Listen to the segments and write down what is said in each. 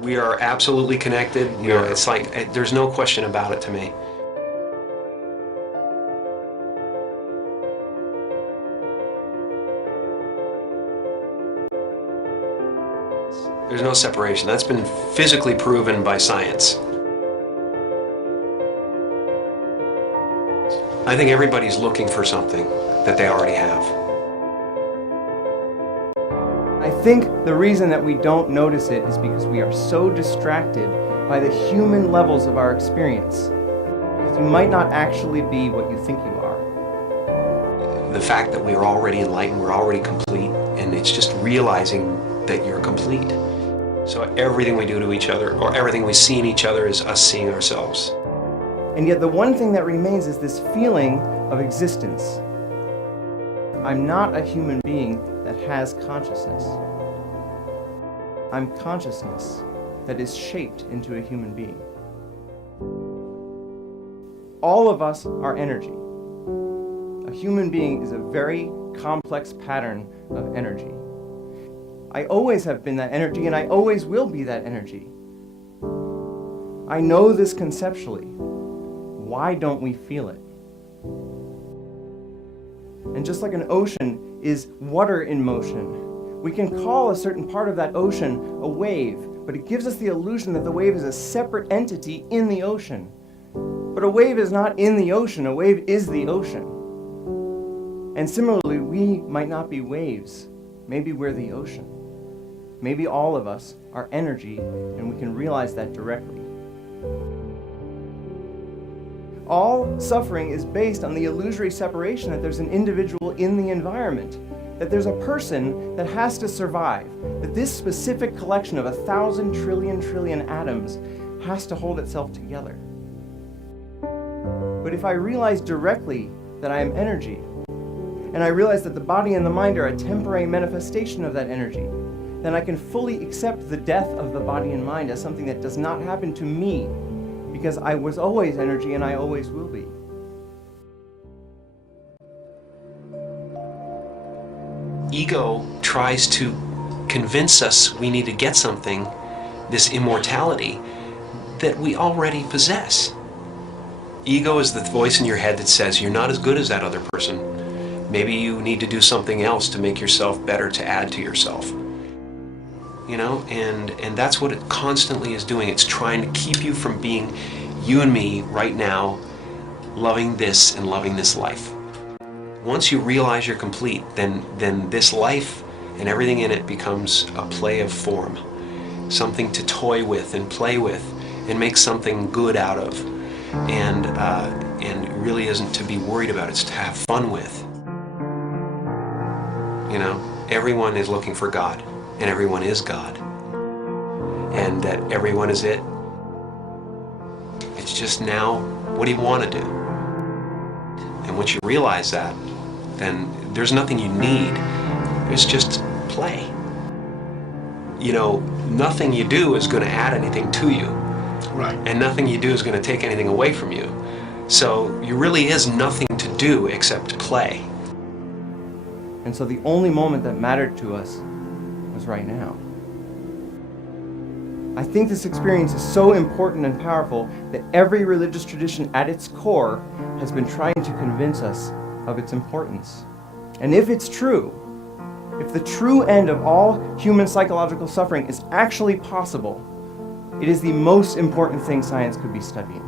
We are absolutely connected. You know, it's like, there's no question about it to me. There's no separation. That's been physically proven by science. I think everybody's looking for something that they already have. I think the reason that we don't notice it is because we are so distracted by the human levels of our experience. Because you might not actually be what you think you are. The fact that we are already enlightened, we're already complete, and it's just realizing that you're complete. So everything we do to each other, or everything we see in each other, is us seeing ourselves. And yet the one thing that remains is this feeling of existence. I'm not a human being that has consciousness. I'm consciousness that is shaped into a human being. All of us are energy. A human being is a very complex pattern of energy. I always have been that energy, and I always will be that energy. I know this conceptually. Why don't we feel it? And just like an ocean is water in motion, we can call a certain part of that ocean a wave, but it gives us the illusion that the wave is a separate entity in the ocean. But a wave is not in the ocean, a wave is the ocean. And similarly, we might not be waves. Maybe we're the ocean. Maybe all of us are energy, and we can realize that directly. All suffering is based on the illusory separation that there's an individual in the environment, that there's a person that has to survive, that this specific collection of 1,000 trillion atoms has to hold itself together. But if I realize directly that I am energy, and I realize that the body and the mind are a temporary manifestation of that energy, then I can fully accept the death of the body and mind as something that does not happen to me, because I was always energy and I always will be. Ego tries to convince us we need to get something, this immortality, that we already possess. Ego is the voice in your head that says you're not as good as that other person. Maybe you need to do something else to make yourself better, to add to yourself. You know, and that's what it constantly is doing. It's trying to keep you from being you and me right now, loving this and loving this life. Once you realize you're complete, then this life and everything in it becomes a play of form, something to toy with and play with and make something good out of, and it really isn't to be worried about. It's to have fun with. You know, everyone is looking for God. And everyone is God. And that everyone is it. It's just now, what do you want to do? And once you realize that, then there's nothing you need. It's just play. You know, nothing you do is going to add anything to you. Right. And nothing you do is going to take anything away from you. So there really is nothing to do except play. And so the only moment that mattered to us was right now. I think this experience is so important and powerful that every religious tradition at its core has been trying to convince us of its importance. And if it's true, if the true end of all human psychological suffering is actually possible, it is the most important thing science could be studying.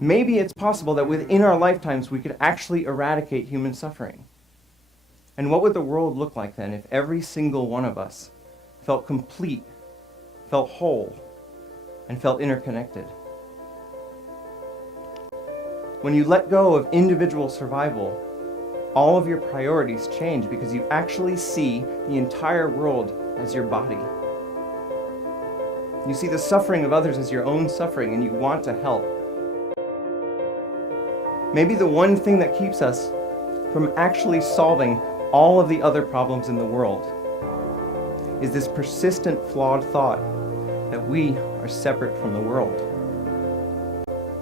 Maybe it's possible that within our lifetimes we could actually eradicate human suffering. And what would the world look like then if every single one of us felt complete, felt whole, and felt interconnected? When you let go of individual survival, all of your priorities change because you actually see the entire world as your body. You see the suffering of others as your own suffering, and you want to help. Maybe the one thing that keeps us from actually solving all of the other problems in the world is this persistent, flawed thought that we are separate from the world.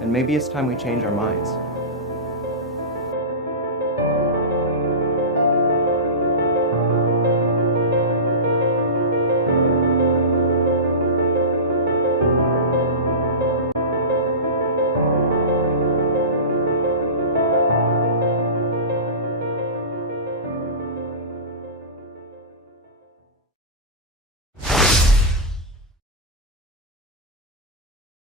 And maybe it's time we change our minds.